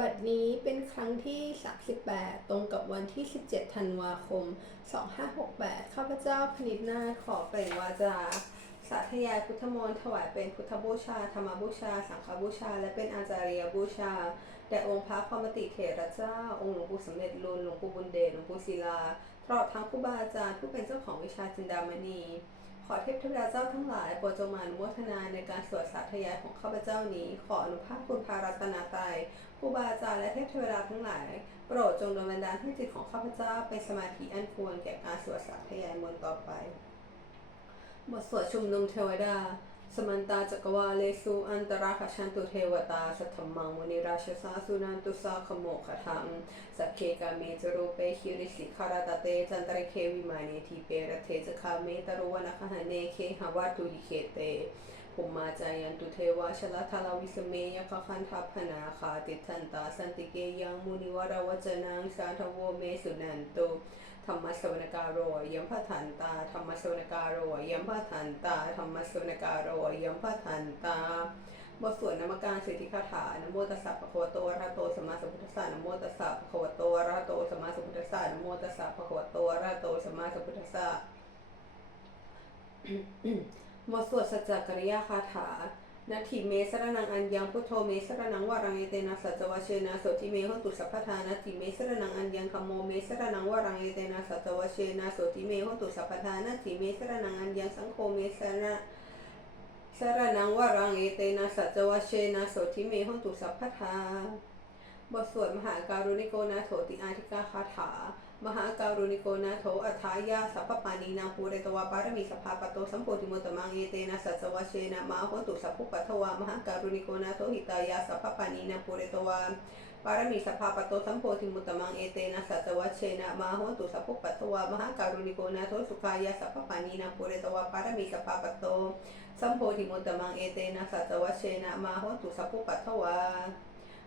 บัดนี้เป็นครั้งที่ 38 ตรงกับวันที่ 17 ธันวาคม 2568 ข้าพเจ้าพนิษนาขอเปล่งวาจา สาธยายพุทธมนต์ถวายเป็นพุทธบูชา ธรรมบูชา สังฆบูชา และเป็นอาจาริยบูชาแด่องค์พระความติเถระเจ้า องค์หลวงปู่สมเด็จลุนหลวงปู่บุญเดช หลวงปู่ศิลาตลอดทั้งครูบาอาจารย์ผู้เป็นเจ้าของวิชาจินดามณี อเทพเทวดาเจ้าทั้งหลายโปรดจงมาอนุโมทนาในการสวดสาธยายของข้าพเจ้านี้ ขออนุภาพคุณพารัตนาตายครูบาอาจารย์และเทพเทวดาทั้งหลาย โปรดจงดลบันดาลให้จิตของข้าพเจ้าเป็นสมาธิอันควรแก่การสวดสาธยายมนต์ต่อไป บทสวดชุมนุมเทวดา สมันตาจักวาเลสุอันตราคชันตุเทวตาสัทธมังมุนิราชสาสุนันตุสาขโมขทังสักเคกาเมจโรเปหิริสิคาราตเตจันตริเควิมานีทีเปรเทจคาเมตรุวนะคหเนเคหวัตุหิเคเตภูมาจายันตุเทวาชลทาลวิสเมยคคันทัพพนาคาติทันตาสันติเกยังมุนิวราวจนังสาทโวเมสุนันตุ ธรรมสวนการโรยมพะทันตาธรรมสวนการโรยมพะทันตาธรรมสวนการโรยมพะทันตาบทสวดนมการสิทธิคาถานโมตัสสะปะคะวะโตอะระหะโตสัมมาสัมพุทธัสสะนโมตัสสะปะคะวะโตอะระหะโตสัมมาสัมพุทธัสสะนโมตัสสะปะคะวะโตอะระหะโตสัมมาสัมพุทธัสสะบทสวดสัจจกริยาคาถา นาทิเมสรนังอัญญังพุทโธเมสรนังวารังเอเตนะสัจจวเชนะโสติเมหตุสัพพทานาทิเมสรนังอัญญังคัมโมเมสรนังวารังเอเตนะสัจจวเชนะโสติเมหตุสัพพทานาทิเมสรนังอัญญังสังโฆเมสระสรนังวารังเอเตนะสัจจวเชนะโสติเมหตุสัพพทาบทสวดมหาการุณิโกนาโถติอาธิกาคาถา มหาการุณิโกนาโถอัฏฐายาสัพพปานีนาภูเรตวาปารมีสภาปโตสัมโพธิมุตมังเอเตนะสัจจวเชนะมาโหตุสัพพุปัทวามหาการุณิโกนาโถหิตายาสัพพปานีนาภูเรตวาปารมีสภาปโตสัมโพธิมุตมังเอเตนะสัจจวเชนะมาโหตุสัพพุปัทวามหาการุณิโกนาโถสุขายาสัพพปานีนาภูเรตวาปารมีสภาปโตสัมโพธิมุตมังเอเตนะสัจจวเชนะมาโหตุสัพพุปัทวา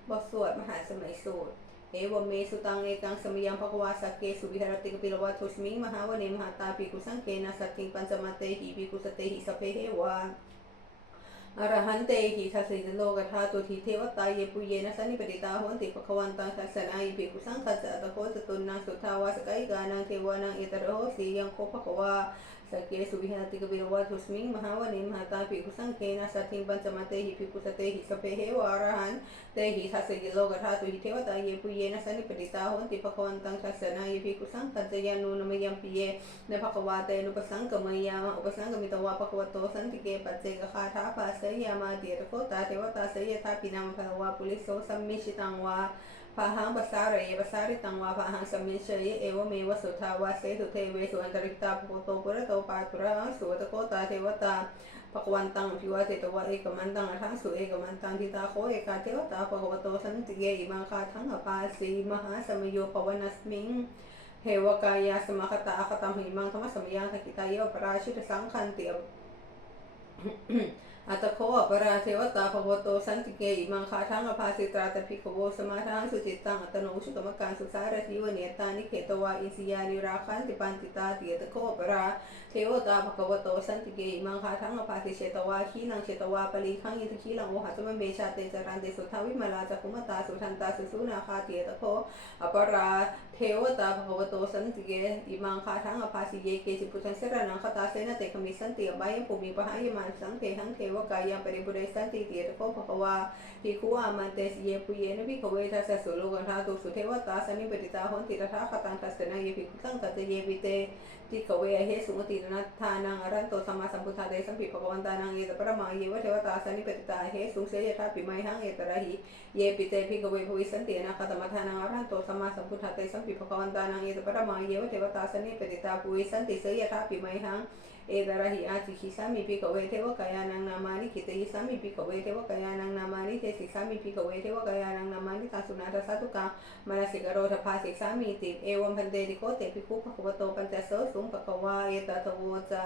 บทสวดมหาสมัยสูตร เอวเมสุตังเอกังสมยังภควาสักเกสุวิหารติกปิลวัตุสมิงมหาวเนมหาตาปิกุสังเกนะสัตติงปัญจมาเตหิปิกุสเตหิสพเพเหวาอรหันเตหิทัสสิจโลกธาตุทิเทวตาเยปุเยนะสันนิปิตาโหนติภควันตังทัสนายิภิกุสังคัสสะตะโคจตุนนาสุทาวาสกายกานังเทวานังเอตระโหสียังโคภควา สักเกสุวิหารติกปิลวัตถุสมิงมหาวเนมหาตาปิกุสังเกนะสัตติงปัญจ มาเตหิปิกุสตหิสพารหันเตหิทัสตาเยปุเยนะสันนิปติตาโหนติภควันตังสสนายิภิกขุสังคัสสะยานุนมยัมปิเอโตสันติเกปัจเจกคาถาภาเสยามาเดียตโคตาเทวตาเสยทาปินังภควาปุริโสสัมมิชิตังวาพาหังภาษาเรยภาษาริตังวาพาหังสัมมิเชยเอวเมวสุทาวาเสสุเทเวสุอันตริตาภควโตปุระโตปาตุระสุวตโคตาเทวตาภควันตังพิวาเตตวะเอกมันตังอัทังสุเอกมันตังทิตาโคเอกาเทวตาภควโตสันติเกอิมังคาทังอปาสีมหาสมโยปวนัสมิงเทวกายาสมคตาอคตัมหิมังธรรมสมยังสกิตายโยปราชิตสังคันเตีย อัตโคอปราเทวตาภวโตสันติเกอิมังคาทังอภาสิตราตพิขโวสมาทังสุจิตตังอัตโนชุกรรมการสุสารทิวเนตานิเขตวาอินสิยานิราคันติปันติตาเตียตโคอปราเทวตาภควโตสันติเกอิมังคาทังอภาสิเชตวาขีนังเชตวาปลีขังยิทขีลังโอหะสมเมชาเตจารันเตสุทาวิมาลาจักุมตาสุทันตาสุสุนาคาเตียตโคอปราเทวตาภควโตสันติเกอิมังคาทังอภาสิเยเกจิปุตังเสรนังคตาเสนเตคมิสันติอบายังปุมิปหายมันสังเทหังเทววกายังปริบุเรสันติเตียตโคภควาภิกขุอามันเตสเยปุเยนะภิขเวทัสสะสุโลกันธาตุสุเทวตาสนิปติตาหนติตถาคตังทัสนะเยภิกขุตังกัจเยปิเตติกเวเฮสุงตินัทธานังอรันโตสัมมาสัมพุทธาเตสัมภิภควันตานังเยตปรมังเยวเทวตาสนิปติตาเฮสุงเสยทาปิไมหังเอตระหิเยปิเตภิกเวภวิสันตินะคตมทานังอรันโตสัมมาสัมพุทธาเตสัมภิภควันตานังเยตปรมังเยวเทวตาสนิปติตาภวิสันติเสยทาปิไมหัง เอตระหิอาจิคิสามิภิกเวเทวกายานังนามานิกิตยิสามิภิกเวเทวกายานังนามานิเทสิสามิภิกเวเทวกายานังนามานิตาสุนาทสัตุกังมนสิกโรธภาสิสามีติเอวัมพันเตติโคเตปิคุภควโตปัญจโสสุงปะกวาเอตตะโวจา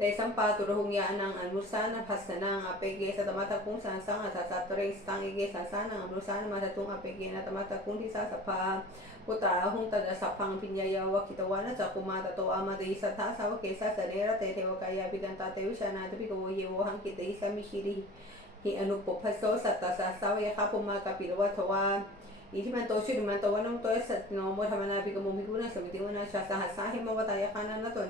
ตาสมัยตาปุรุสิหาวสาลีนาโลมังสาวิสัมปุโนโอทาตวนาสาสุทาวิปัสสนมนาวิลาปิญโยปัญจสเตยตวาวเนกปิโนวัตเวตตวามาติสัทธาสาวเ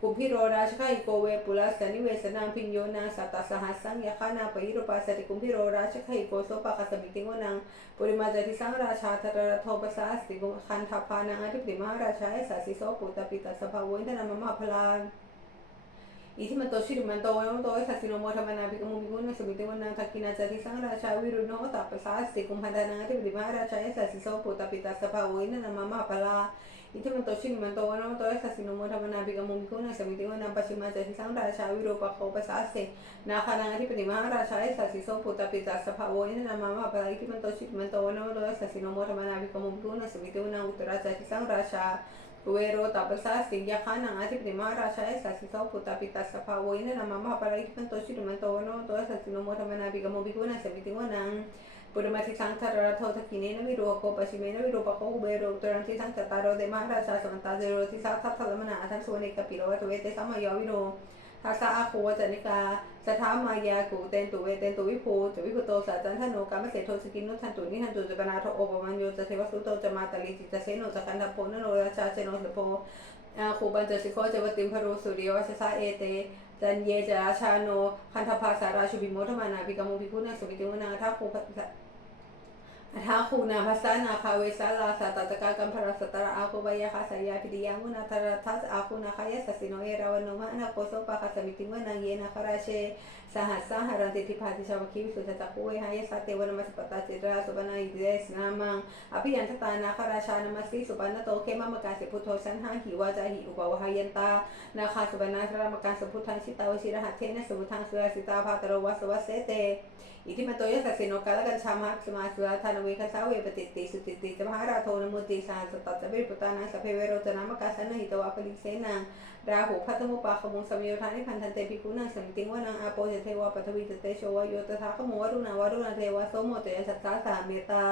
งยานังอนุสานะภัสสนังอเปเกสตมัตตะคุงสังสังอัตสัตตเรง สตังเอเกสังสานังอนุสานะมาตตุงอเปเกนะตมัตตะคุงทิสาสภาพุตตาหุงตัดสัพพังพิญญายาวกิตว પૂર્વમાંથી સાંગથારો રથો થકી નેનવી રૂહકો પછી મેનવી રૂપકો ઉબેરો ઉત્તરણથી સંગતારો દે મહારાજ સાસવંતા દેરોથી સાથા થલમના આધાર સોને કપિરો વટ વે તે સમય અવિનો ทัสอาโคจันิกาสถามายาคูเตนตุเวเตนตุวิภูตวิภูโตสาจันทโนกามเสโทสกินนุทันตุนิทันตุจุปนาโทโอปมันโยจะเทวสุโตจะมาตลิจิตเสโนจะกันดาโพนโนราชาเจโนสุโพอาคูบันจะสิโคจะวติมพรุสุริยวชสาเอเต จันเยจราชาโนคันธภาสาราชุบิโมธมานาภิกมุภิกุณสุกิติวนาทัพภูอัฐาคูนาภาษานาคาเวสาลาสาตตะกากัมพราสตระอาคุบายาคาสยาพิดิยามุนาทารัทัสอาคูนาคายสัสสิโนเอราวันโนมะนาโคโซปะคาสมิติมนังเยนาคาราเชสหัสสหรันติทิพาติชาวคิวิสุทตะคุเวหายสัตย์เทวนามัสปตาจิตราสุบานาอิเดสนามังอภิยันทตานาคาราชานมัสสีสุบานโตเคมามกาสิพุทโธสันหาหิวาจาหิอุปวหายันตานาคาสุบานาธรรมการสพุทธังชิตาวชิรหัตเทนะสมุทังสุรสิตาภาตโรวัสวัสเสเตอิทิมาโยสัสสิโนกาลกันชามาสมาสุราธานเวคสาเวปติติสุติติจมหาราโทนมุติสานสตัตเวปุตานาสเพเวโรจนามกาสันหิตวะปริเสนัง ราหูพัทมุปาขมุงสมิโยธานิพันธันเตปิคุนังสมิติงวนังอาโปเจเทวะปัทวีเตโชวโยตถาขโมวรุณาวรุณเทวะโสโมเตยสัตตาสาเมตา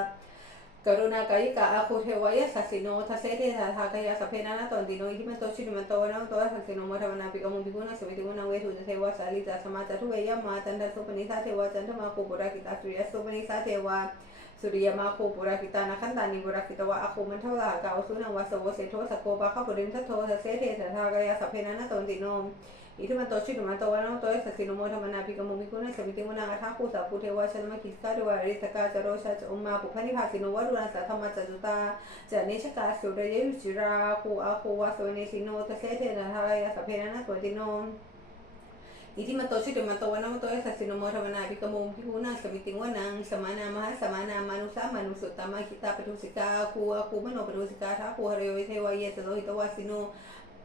กรุณากายิกาอาคูเทวายสัสสิโนทัสเสเทธาทากายาสเพนานาตอนติโนอิทิมันโตชิริมันโตวนะโตสัสสิโนมัทวนาปิกมุปิกุณสมิติกุณเวทุเทวะสาลิจาสมาจาทุเวยามาตันทัสสุปนิสาเทวะจันทมาคูปุรากิตาสุริยสุปนิสาเทวะ สุริยมาโคปุรากิตานะขันตานิบุรากิตวะอคูมันเท่าหลากาวสุนังวะโสเสโทสโกปะข้าปุริมทัโทสเซเทสทากายาสัพเพนันตนติโนอิทิมันโตชินุมันโตวะนังโตสัสินุโมธรรมนาภิกมุมิกุณะสมิติมุนังะทาคูสัพพุเทวะชนมะกิสกาดวะริสกาจโรชาจอมมาปุพันิภาสิโนวะรุรัสธรรมะจัจุตาจะเนชกาสุรเยวิจิราคูอาคูวะโสเนสิโนตเสเทสทากายาสัพเพนันตนติโน โมทวนาภิกโมภิกุณาสมิติวนังสมานามหาสมานามานุสามานุสุตตามาคิตาปทุสิกาคูอาคูมโนปทุสิกาทักคูหเรวเทวายเตโลหิตวาสิโน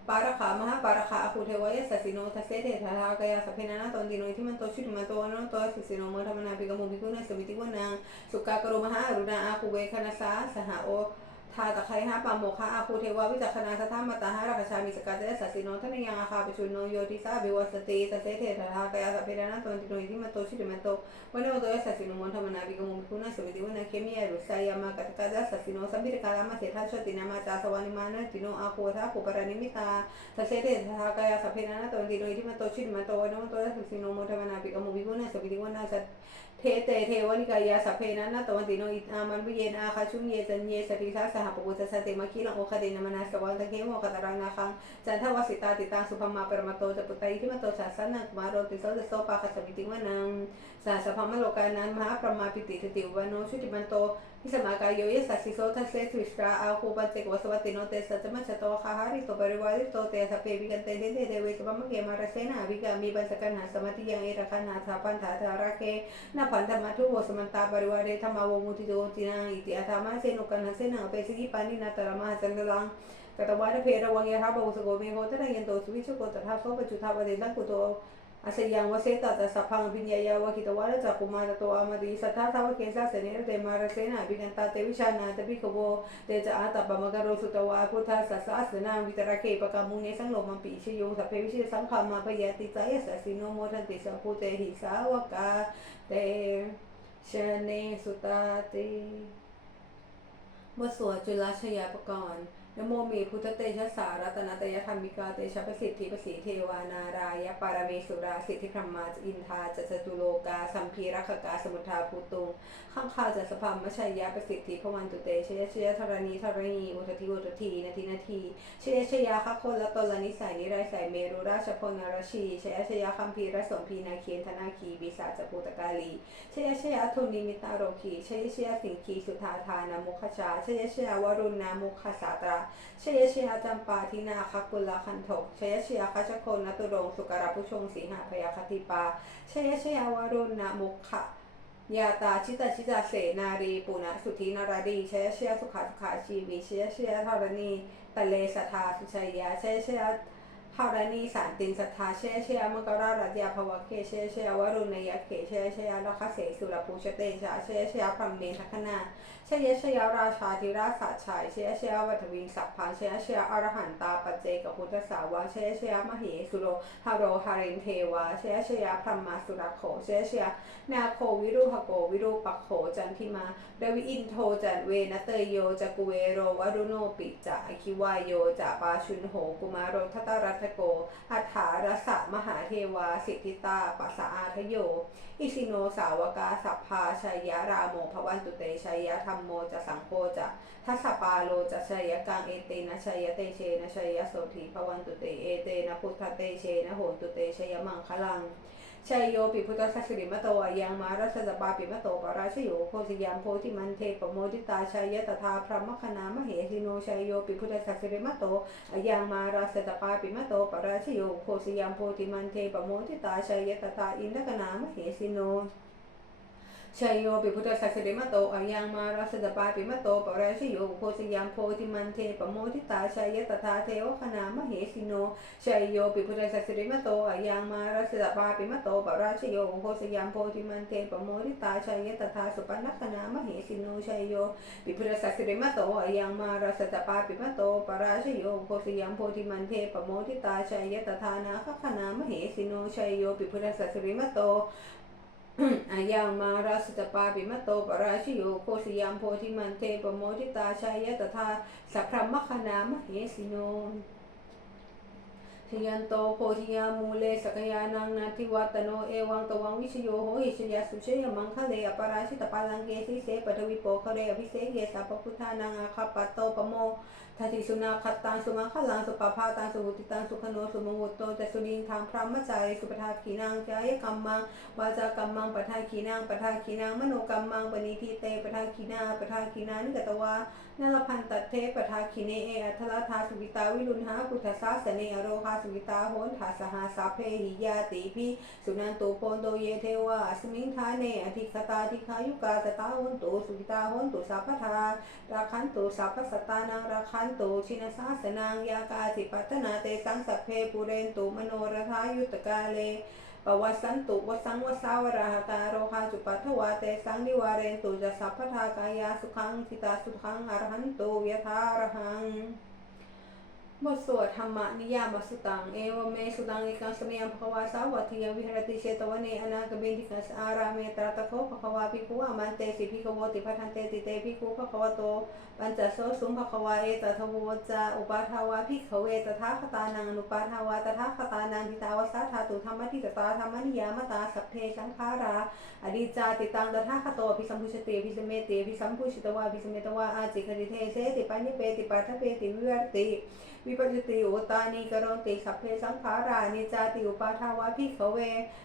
para ka maha para ka aku te waya sa sino ta se te ta ka ya sa pena na ton dino iti man to shi ma to no to si sino mo ta mana bi ka mo bi ko na sa biti ko na suka ka ro maha ru na aku we kana sa sa ha o ทาตะไคร้ห้าปาโมคะอาภูเทวาวิจักขณาสถามตาหาราคชามิสกัดเตสัสิโนทนยังอาคาปิชุนโนโยติสาบิวัสติตเสเทธากายาสเพรนะตนติโนอิมาโตชิริมาโตวันโนโตยสัสสิโนมนธรรมนาบิกมุคุนะสมิติวันเคมียรุสายามากัตกาดาสัสสิโนสัมพิรกาลามาเสทาชตินามาจาสวานิมานติโนอาโคทาโคปรานิมิตาตเสเทธากายาสเพรนะตนติโนอิมาโตชิริมาโตวันโนโตยสัสสิโนมนธรรมนาบิกมุคุนะสมิติวันนาส เทเตเทวนิกายาสัพเพนะนะตวันติโนอิอามันวิเยนาคาชุมเยจันเยสติสาสหปปุตสติมาคีลังโอคเดนมานาสวันตะเคโมกตรังนาคังจันทวสิตาติตังสุภมาปรมโตจะปุตตาอิทิมโตสาสนักมาโรติโสจะโสปาคสมิติวนังสาสภมโลกานันมหาปรมาปิติติวานโนชุติมันโตพิสมากายโยยสัสสิโสทัสเสทวิสราอาคูปัจเจกวสวัตติโนเตสัจมัจจโตคาหาริโตปริวาริโตเตสพเพวิกันเตเตเตเดเวสปะมะเกมารเสนาวิกามีปัญสกันหาสมาธิยังเอระคันหาทาปันธาธาราเคนาพันธมัทุโวสมันตาปริวาเรธรรมาวมุติโตตินังอิติอาธามาเสนุกันหาเสนาเปสิกิปานินาตระมหาจันลังกตวาเพระวังยะทาบวสโกเมโหตระยันโตสุวิชุโกตถาโสปจุทาปเดลังกุโต อาศยังวเสตตะสัพพังปิญญายาวะกิตวาระจักกุมารโตอามาติสัทธาทาวะเกสะเสเนเตมาระเสนาบินันตาเตวิชานาตปิขโวเตจะอาตปะมะกะโรสุตวาพุทธาสัสสะสนาวิตระเคปะกามุเนสังโลมัมปิชโยสัพเพวิชิสังขามาปยติจายสัสสิโนโมทันติสัพพุเตหิสาวกาเตชเนสุตาติบทสวดจุลาชยาปกรณ์ นโมเมพุทธเตชะสารัตนตยธรรมิกาเตชะประสิทธิประสีเทวานารายะปารเมสุราสิทธิพรหมาจอินทาจัจตุโลกาสัมพีรักกาสมุทาภูตุงข้างข้าจัสพรมมชัยยะประสิทธิพวันตุเตชยชยธรณีธรณีอุทธิอุทธีนาทีนาทีชยชยาคัคนละตละนิสัยนิไรใสยเมรุราชพลนรชีชยชยาคัมพีรสมพีนาเคียนธนาคีบิสาจภูตกาลีชยชยาทุนิมิตาโรคีชยชยาสิงคีสุธาทานามุขชาชยชยาวรุณนามุขสาตราชยชยาจำปาทินาคกุลละคันถกชยชยาคัชโคนนตุรงสุกรพุชงสีหาพยาคติปาชยชยาวรุณนามุขะยาตาชิตาชิตาเสนารีปุณะสุธีนารดีชยชยาสุขาสุขาชีวีชยชยาธรณีตะเลสทาสุชัยยาชยชยาธารณีสารตินสัทธาเชยเชยมกรารัตยาภวะเคเชยเชยวรุณยเขเชยเชยลัคเสสุรภูชเตชาเชยเชยพรมเมทัคนา ชยเชยราชาธิราชสัจชัยเชยเชยวัฏวิงสัพพานเชยเชยอรหันตาปัจเจกพุทธสาวะเชยเชยมเหสุโรฮาโรหารินเทวาเชยเชยพรหมาสุรโขเชยเชยนาโควิรุหโกวิรูปโขจันทิมาเดวิอินโทจันเวนเตยโยจักุเวโรวรุโนปิจะอคิวายโยจะปาชุนโหกุมารโรทตรัตโกอัฐารสะมหาเทวาสิทธิตาปัสสะอาทโย อิสิโนสาวกาสัพพาชัยยะรามโมภวันตุเตชัยยะธรรมโมจะสังโฆจะทัสปาโลจะชัยยะกังเอเตนะชัยยะเตเชนะชัยยะโสธีภวันตุเตเอเตนะพุทธเตเชนะโหนตุเตชัยยะมังคลังชัยโยปิพุทธสัสสิริมโตอายังมารัสสะปาปิมโตปราชโยโคสิยามโพธิมันเทปโมทิตาชัยยะตถาพระมคณามเหสิโนชัยโยปิพุทธสัสสิริมโตอายังมารัสสะปาปิมโตปราชโยโคสิยามโพธิมันเทปโมทิตาชัยยะตถาอินทกนามเหสิโน ชัยโยปิพุทธสัสสิริมโตอายังมารัสสะปาปิมโตปราชโยโคสิยามโพธิมันเทปโมทิตาชัยตถาเทวคณามเหสิโนชัยโยปิพุทธสัสสิริมโตอายังมารัสสะปาปิมโตปราชโยโคสยามโพธิมันเตปโมริตาชัยตถาสุปนัคนามเหสิโนชัยโยปิพุทธสัสสิริมโตอายังมารัสสะปาปิมโตปราชโยโคสยามโพธิมันเทปโมริตาชัยตถานาคคณามเหสิโนชัยโยปิพุทธสัสสิริมโต อายังมาราสตปาปิมโตปราชิโยโคสยามโพธิมันเทปโมทิตาชัยยตถาสัพพมคณามเหสิโนชยันโตโพธิยามูเลสกยานังนาทิวัตโนเอวังตวังวิชโยโหหิชยาสุเชยมังคะเลอปราชิตปาลังเกสิเสปทวิโปคะเรอภิเสกเยสัพพุทธานังอาคาปโตปโม ทัติสุนาคัตตังสุมังคลังสุปภาตังสุหุติตังสุขโนสุมุตโตจัสุนิงทางพระมจาริสุปทาขีนังจายกัมมังวาจากัมมังปทาขีนังปทาขีนังมโนกัมมังปณิทิเตปทาขีนาปทาขีนานิกตวานลพันตัดเทปทาคิเนเออัทลทาสุวิตาวิรุณหาพุทธสาสเนอโรหาสุวิตาโหนทาสหาสาเพหิยาติพิสุนันโตโพนโตเยเทวาสมิงทาเนอธิคตาธิคายุกาตตาโหนตุสุวิตาโหนตุสัพพทาราคันโตสัพพสตานังราคันตุชินสาสนังยากาสิปัตนาเตสังสัพเพปุเรนตุมโนรทายุตกาเลปวัสันตุวสังวสาวราหตาโรคาจุปัทวาเตสังนิวาเรนตุจะสัพพทากายาสุขังทิตาสุขังอรหันตุยทารหัง บทสวดธรรมนิยามสุตัง เอวเมสุตังเอกังสมยังภควาสาวัติยวิหรติเชตวเนอนาคบินทิกัสอาราเมตระตะโคภควาภิกขุอามันเตสิภิกขโวติพัทันเตติเตภิกขุภควโตปัญจโสสุงภควาเอตทโวจาอุปาทาวาภิกขเวตถาคตานังอนุปาทาวาตถาคตานังทิตาวสาธาตุธรรมทิตตาธรรมนิยามตาสัพเพสังขาราอดีจาติตังตถาคโตภิสัมพุชเตอภิสเมเตอภิสัมพุชิตวาภิสเมตวาอาจิคติเทเสติปัญญเปติปัฏฐเปติวิวัติวิปัสสติอุตานิกโรติสัพเพสังขารานิจาติอุปาทาวะพิขเว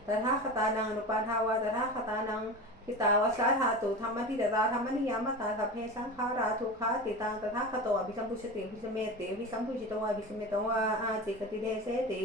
ตถาคตานังอุปาทาวะตถาคตานังทิตาวสาธาตุธรรมทิตตาธรรมนิยามตาสัพเพสังขาราทุขาติตังตถาคตอภิสัมพุชติภิสเมติภิสัมพุชิตวาภิสเมตวะอาจิกติเดเสติ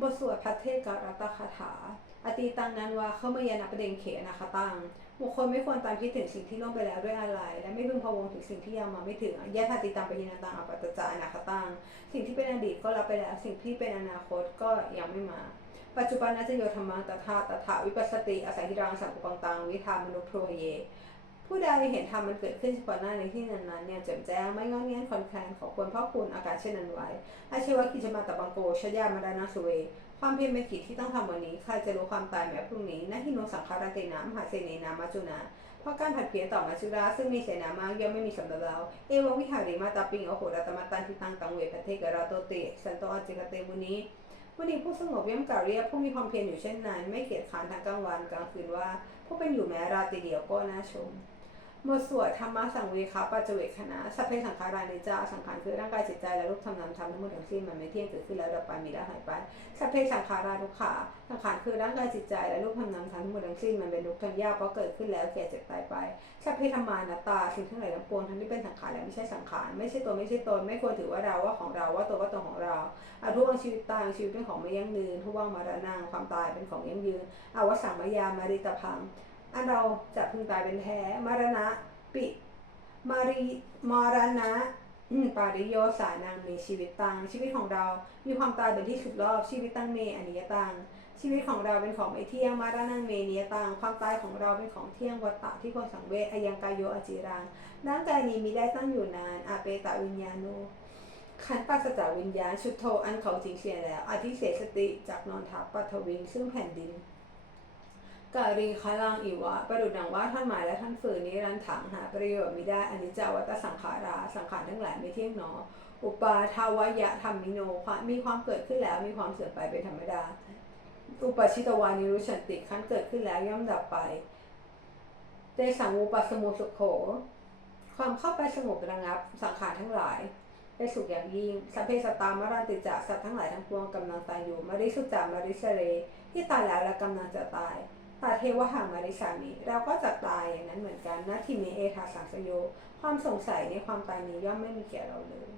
บทสวดพัทเทการตคาถา อตีตังนั้นว่าเข้ามายานาประเด็นเขนาคตังบุคคลไม่ควรตามคิดถึงสิ่งที่ล่วงไปแล้วด้วยอะไร และไม่พึงพะวงถึงสิ่งที่ยังมาไม่ถึง แยะธาติตังปยินาตังอปัตจาอนาคตัง สิ่งที่เป็นอดีตก็รับไปแล้ว สิ่งที่เป็นอนาคตก็ยังไม่มา ปัจจุบันนัจโยธรรมังตถาตถาวิปัสสติอาศัยที่รังสัมปุปังตัง วิธามนุโพเย ผู้ใดเห็นธรรมมันเกิดขึ้นเฉพาะหน้าในที่นั้นๆเนี่ยแจ่มแจ้งไม่งอนเงียคอนแคลนขอควรพ่อคุณอาการเช่นนั้นไว้อาชีวกิจมาตบังโกชยามาดานาสุเว ความเพียรเป็นกิจที่ต้องทำวันนี้ใครจะรู้ความตายแม้พรุ่งนี้นาทิโนสังคาราเตนะมหาเสนีนามาจุนาเพราะการผัดเพี้ยนต่อมาจุราซึ่งมีเสนามากย่อมไม่มีสำหรับเราเอววิหาริมาตาปิงโอโหรัตมาตันทิตังตังเวพเทกราโตเตสันโตอาจิกเตบุนีวันนี้ผู้สงบย่อมกล่าวเรียกผู้มีความเพียรอยู่เช่นนั้น ไม่เกียจค้านทางกลางวันกลางคืนว่า ผู้เป็นอยู่แม้ราตรีเดียวก็น่าชม บทสวดธรรมะสังเวคะปัจเจเวคณะสัพเพสังขารานิจาสังขารคือร่างกายจิตใจและรูปธรรมนามธรรมทั้งหมดทั้งสิ้นมันไม่เที่ยงเกิดขึ้นแล้วดับไปมีแล้วหายไปสัพเพสังขาราทุกขาสังขารคือร่างกายจิตใจและรูปธรรมนามธรรมทั้งหมดทั้งสิ้นมันเป็นทุกข์ทั้งยากเพราะเกิดขึ้นแล้วแก่เจ็บตายไปสัพเพธรรมานัตตาสิ่งทั้งหลายทั้งปวงทั้งที่เป็นสังขารและไม่ใช่สังขารไม่ใช่ตัวไม่ใช่ตนไม่ควรถือว่าเราว่าของเราว่าตัวว่าตัวของเราอาทุกวังชีวิตตายชีวิตเป็นของไม่ยั่งยืนทุกว่างมรณะความตายเป็นของยั่งยืนอวสังมายามาริตพัง อันเราจะพึงตายเป็นแท้มรณะปิมาริมรณะปาริโยสานังมีชีวิตตังชีวิตของเรา มีความตายเป็นที่สุดรอบชีวิตตังเมอนิยตังชีวิตของเราเป็นของไม่เที่ยงมารานังเมเนียตังความตายของเราเป็นของเที่ยงวัตตะที่ควรสังเวชอายังกายโยอจิรังร่างกายนี้มีได้ตั้งอยู่นานอาเปตะวิญญาณุขันตัสจาวิญญาณชุดโทอันเขาจริงเสียแล้วอธิเสสติจากนอนทับปัทวิงซึ่งแผ่นดิน กาลีคาลังอิวะ ประดุจดังว่าท่านหมายและท่านฝืนนิรันถังหาประโยชน์มิได้อนิจจาวัตสังขารา สังขารทั้งหลายไม่เที่ยงหนอ อุปาทาวยะธรรมิโนความมีความเกิดขึ้นแล้วมีความเสื่อมไปเป็นธรรมดา อุปชิตวานิรุชันติขั้นเกิดขึ้นแล้วย่อมดับไปเตสังอุปัสมุสุโข ความเข้าไปสงบระงับ สังขารทั้งหลายได้สุขอย่างยิ่งสัพเพสตามรันติจะสัตว์ทั้งหลายทั้งปวงกำลังตายอยู่มาริสุจามาริเสเร ที่ตายแล้วและกำลังจะตาย ตาเทวหังมาริสานีเราก็จะตายอย่างนั้นเหมือนกันนะทีเมเอทาสังสโย ความสงสัยในความตายนี้ย่อมไม่มีแก่เราเลย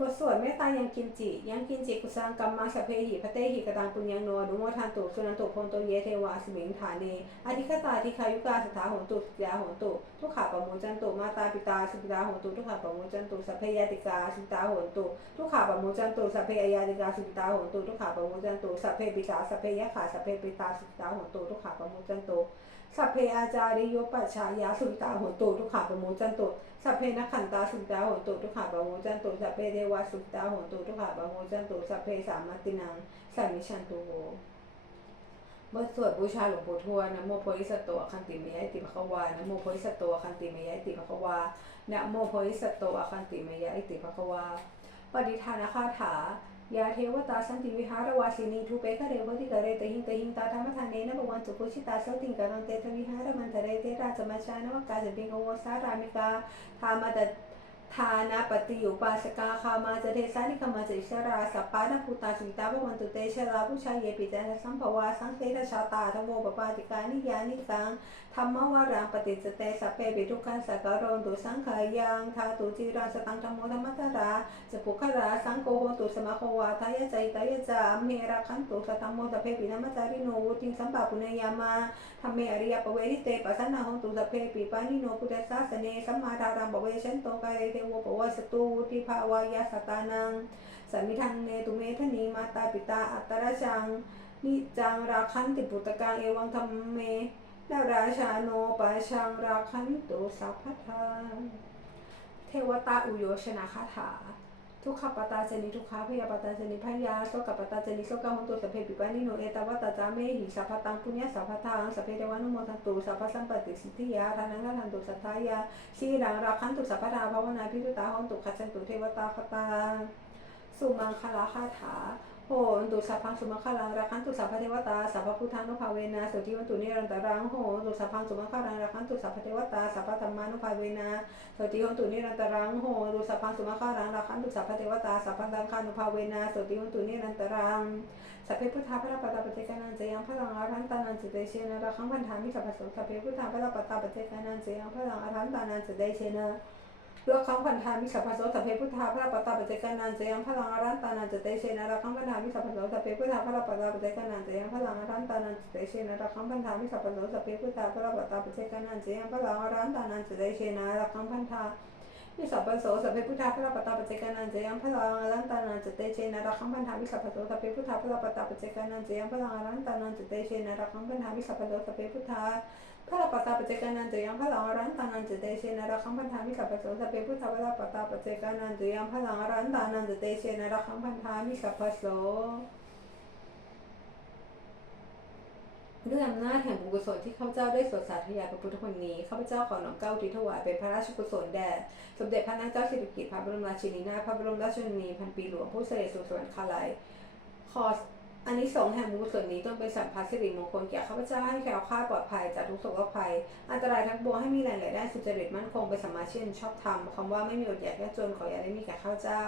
บทสวดเมตตายังกินจิ ยังกินจิกุสังกัมมาสเพหิพระเตหิกตังปุญญังโนอนุโมทันตุสุนันตุพงโตเยเทวาสมิงฐาเนอธิคตาธิคายุกาสถาหนตุสยาหนตุทุกขาปะโมจันตุมาตาปิตาสุปิตาหนตุทุกขาปะโมจันตุสัพเพยติกาสุปิตาหนตุทุกขาปะโมจันตุสัพเพยติกาสุปิตาหนตุทุกขาปะโมจันตุสัพเพปิตาสัพเพยขาสัพเพปิตาสุปิตาหนตุทุกขาปะโมจันตุ สัพเพอาจาริโยปัชชายาสุปิตาโหนตุทุกขาปะโมจันโตสัพเพนักขันตาสุตาโหนตุทุกขาปะโมจันโตสัพเพเทวาสุตาโหนตุทุกขาปะโมจันโตสัพเพสามัตตินังสัมมิชันตุโวบทสวดบูชาหลวงปู่ทวดนะโมโพธิสัตว์ตัวคันติเมยะอิติภควานะโมโพธิสัตว์ตัวคันติเมยะอิติภควานะโมโพธิสัตว์ตัวคันติเมยะอิติภควาปฏิทานคาถา ยาเทวตาสันติวิหารวาสินีทูเปกะเรวติกะเรตหิงตหิงตาธรรมทานเนนะบวันตุกุชิตาสัติงกังเตทวิหารมันทะเรเตราจมาชานวกาจปิงโวสารามิกาธามาตทานาปฏิอุปาสกาคามาจะเทสานิกามาจะอิสราสัปปานาภูตาสุตาบวันตุเตชะลาผู้ชายเยปิจาสัมภวาสังเตระชาตาธโมปปาติกานิยานิกังธรรมวารังปฏิสเตสัพเพปิทุกขันสักการนตุสังขายังทาตุจิราสตังธรรมโมธรรมตราจะปุคราสังโฆโหตุสมะโควาทายะใจตายะจามเมระคันตุสัทธรรมโมสัพเพปินามัจาริโนวุติสัมปะปุเนยามาธรรมเมอริยปเวริเตปัสสนาหงตุสัพเพปิปานิโนพุทธสาสเนสัมมาทารังปเวชันโตกายเทโวปวสตุวุติภาวายาสตานังสมิทังเนตุเมทนีมาตาปิตาอัตตรชังนิจังราคันติปุตตะกังเอวังธรรมเม นาราชาโนปาชังราคันตุสัพพทาเทวตาอุโยชนะคาถา ทุกขปตาเจนิทุกขาพยาปตาเจนิพยาโสกปตาเจนิโสกหุนตุสพเพปิปานิโนเอตาวตาจาเมหิสัพพตังปุญญาสัพพทังสัพเพเทวานุโมทันตุสัพพสัมปติสิทธิยาทานังทันตุสัทธายาชีรังราคันตุสัพพทาภาวนาพิรุตาหอนตุขัจฉันตุเทวตาคตาสุมังคลาคาถา โหนตุสัพพังสุมังคลังรักขันตุสัพพเทวตาสัพพพุทธานุภาเวนะสุติวันตุนิรันตรังโหนตุสัพพังสุมังคลังรักขันตุสัพพเทวตาสัพพธรรมานุภาเวนะสุติวันตุนิรันตรังโหนตุสัพพังสุมังคลังรักขันตุสัพพเทวตาสัพพธรรมานุภาเวนะสุติวันตุนิรันตรังสัพเพพุทธาพระปตาปเจกานันเจยังพลังอารันตานันเจเตเชนะรักขังพันธามิสัพพะโสสัพเพพุทธาพระปตาปเจกานันเจยังพลังอารันตานันเจเตเชนะ เรือคังพันธามิสัพพโสสัพเพพุทธาพระปตาปเจกานันเจยังพลังอรันตานันเจเตเชนะระคังพันธามิสัพพโสสัพเพพุทธาพระปตาปเจกานันเจยังพลังอรันตานันเจเตเชนะระคังพันธามิสัพพโสสัพเพพุทธาพระปตาปเจกานันเจยังพลังอรันตานันเจเตเชนะระคังพันธามิสัพพโสสัพเพพุทธาพระปตาปเจกานันเจยังพลังอรันตานันเจเตเชนะระคังพันธามิสัพพโสสัพเพพุทธาพระปตาปเจกานันเจยังพลังอรันตานันเจเตเชนะระคังพันธามิสัพพโสสัพเพพุทธา พระปตตาปเจกานันเจยังพระลังอรันตานันเจเตเชนะระคังพันธามิสัพพะโสสพเพพุทธวราปตตาปเจกานันเจยังพระลังอรันตานันเจเตเชนะระคังพันธามิสัพพะโสด้วยอำนาจแห่งบุญกุศลที่ข้าพเจ้าได้สวดสาธยายพระพุทธคนนี้ข้าพเจ้าขอน้อมเกล้าทิถวายเป็นพระราชกุศลแด่สมเด็จพระนางเจ้าสิริกิติ์พระบรมราชินีนาถพระบรมราชชนนีพันปีหลวงผู้เสด็จสู่สวรรคาลัยขอ อันนี้สงแห่งบุญกุศลนี้ต้องเป็นสัมพัทสิริมงคลแก่ข้าพเจ้าให้แคล้วคลาดปลอดภัยจากทุกโศกภัย อันตรายทั้งปวงให้มีแหล่งรายได้สุจริตมั่นคงเป็นสมาช่นชอบธรรมคำว่าไม่มีอดอยากยากจนขออย่าได้มีแก่ข้าพเจ้า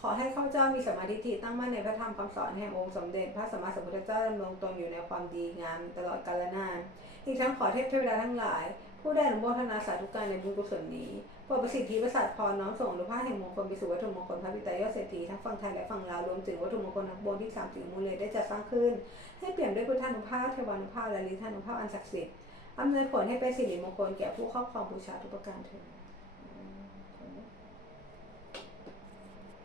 ขอให้ข้าพเจ้ามีสมาธิิตั้งมั่นในพระธรรมคำสอนแห่งองค์สมเด็จพระสัมมาสัมพุทธเจ้าดำรงตนอยู่ในความดีงามตลอดกาลนานอีกทั้งขอเทพเทวดาทั้งหลาย ผู้ได้อนุโมทนาสาธุการในบุญกุศลนี้โปรดประสิทธิประสาทพรน้อมส่งอนุภาพแห่งมงคลไปสู่วัตถุมงคลพระบิดายอดเศรษฐีทั้งฝั่งไทยและฝั่งลาวรวมถึงวัตถุมงคลทั้งปวงที่สามสิ่งมูลเลยได้จัดสร้างขึ้น ให้เปลี่ยนด้วยพุทธานุภาพเทวานุภาพและลิทธานุภาพอันศักดิ์สิทธิ์อำนวยผลให้เป็นสิริมงคลแก่ผู้ครอบครองบูชาทุกประการเถิด